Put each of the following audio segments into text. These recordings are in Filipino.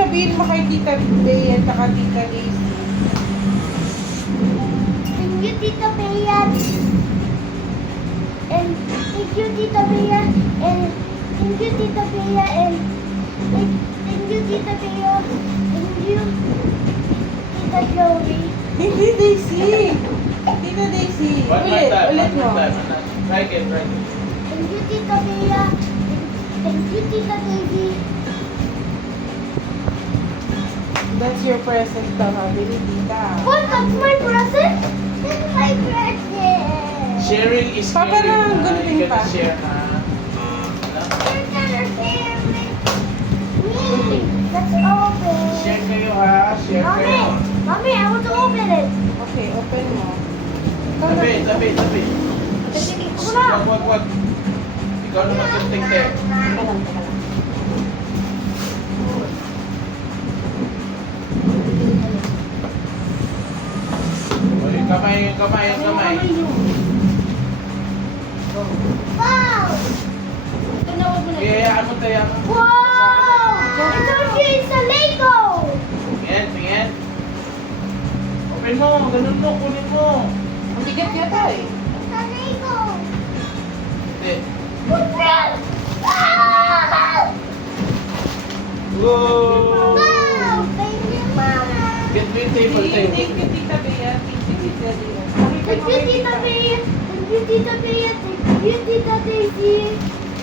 sabihin mo kay Tita Bea at saka Tita Daisy? Thank you, Tita Bea. And thank you, Tita Bea. And thank you, Tita Bea. And thank you, Tita Bea. Thank you, Tita Joey. Hindi, Daisy! Tita Daisy! One more Ulit, time, ulit one mo. more time. Try again, try again. Thank you, Tita Bea. Thank you, Tita Daisy. That's your present daw, sabi ni Tita. What? That's my present? That's my present. Sharing is Papa caring. na, Ha? gunutin You pa. gotta share, ha? Ano? You're gonna share with me. Let's open. Share kayo, ha? Share Mommy, kayo. Mommy, I want to open it. Okay, open mo. Tabi, tabi, tabi. Ako na. Wag. Ikaw na mag-take. Yung kamay. Wow! Kaya mo tayo. Wow! Ito siya sa Lego! Tingin. Open mo, ganun mo, kunin mo. Ang bigat yata eh. Sa Lego! Hindi. Wow! Wow! Whoa! Wow! Baby mama! Get me yung table. Thank you, Tita Bea. Thank you, Tita Bea. Thank you, Tita Bea! Thank you, Tita Bea! Thank you, Tita Daisy!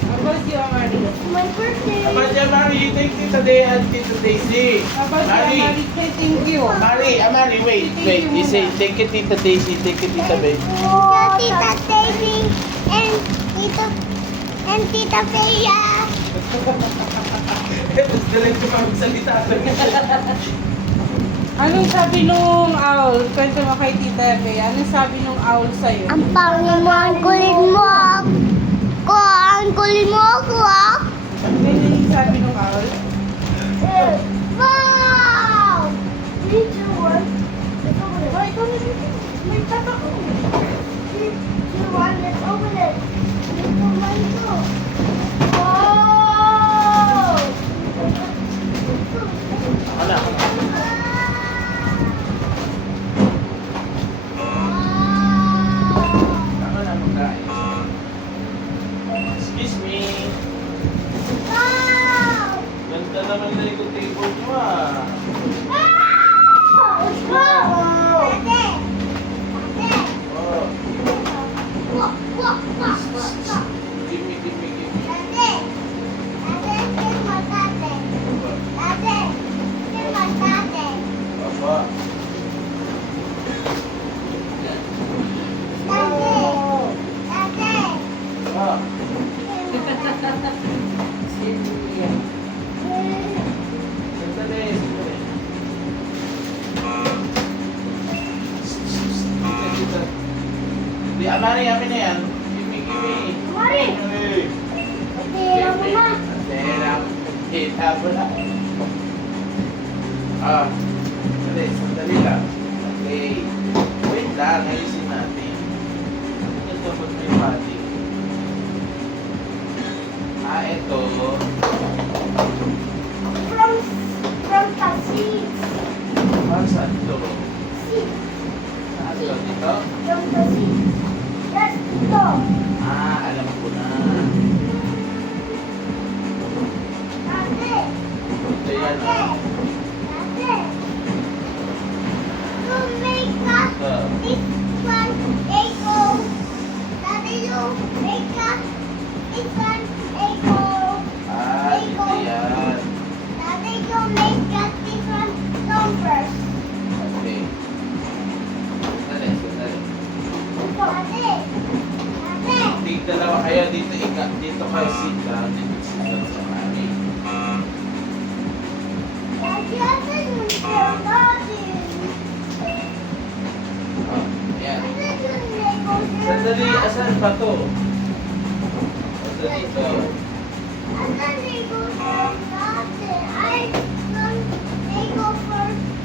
How about you, Amari? It's my birthday! Amadya, Mari, take Tita Day and Tita Daisy. How about you, Mari. Amari? Say thank you. Amari, wait. You say, take it Tita Daisy, take it Tita Bay. Thank you, Tita Daisy! And Tita Bea! Tapos galing ko pa magsalita. Anong sabi nung owl? Kwento mo kay Tita Bea. Anong sabi nung owl sa'yo? Ang pangin mo, ang kulit mo ako. Ang kulit mo ako. Ganyan yung sabi nung owl? Wow! Did you want? Oh, ito may tatak ko. Did you want? Let's open it. Ito man ito. Wow! Ano? Tama na magkain. Excuse me. Wow! Ganda naman na yung table nyo ah. Wow! Wow! Ate! Ate! Oh, Wah! Wah! Wah! Wah! give me. Ate! Ate! Ate! Matate! Ate! Ate! Matate! Papa. Ate! Ate! Ah, Silvia. sandali. Dito. Di, Amari, amin na yan. Give me. Amari! Hey. Tira mo na! Tira mo na. Ah, sandali lang. Okay. Wait lang, ayusin natin. Ito dapat may pati. Ito. From the seeds. Saan ito? Seeds. Saan ito? Dito? From the seeds. Yes, ito. Alam ko na. Ate! Ito yan. Ate! Ate! You make up this one Lego. Ate, you make up this one Lego. Dito yan. Ate, you make up this one numbers. Okay. Sandali. Ate! Ate! Dito dalawa kayo. Dito kayo sita. Dito sita sa mami. Ate, ate, yung natin. Yan. Ate, yung Lego. Sandali, asan ba to? Dito. Ate, Lego natin. Ay, Lego first.